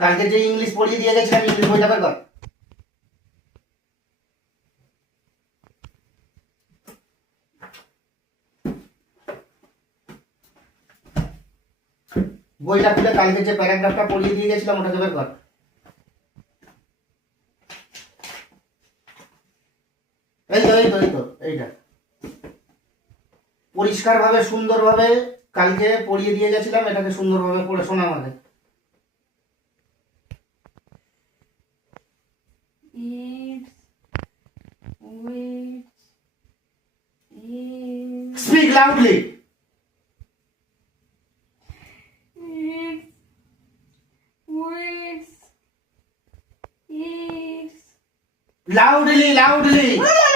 কালকে যে ইংলিশ পড়িয়ে দিয়ে গেছিলাম, ইংলিশ বইটা বের কর। বইটা খুলে কালকে যে প্যারাগ্রাফটা পড়িয়ে দিয়ে গেছিলাম ওটাকে বের কর। এইটা পরিষ্কারভাবে সুন্দরভাবে কালকে পড়িয়ে দিয়ে গেছিলাম, এটাকে সুন্দরভাবে পড়ে শোনা আমাকে। Speak loudly. Loudly.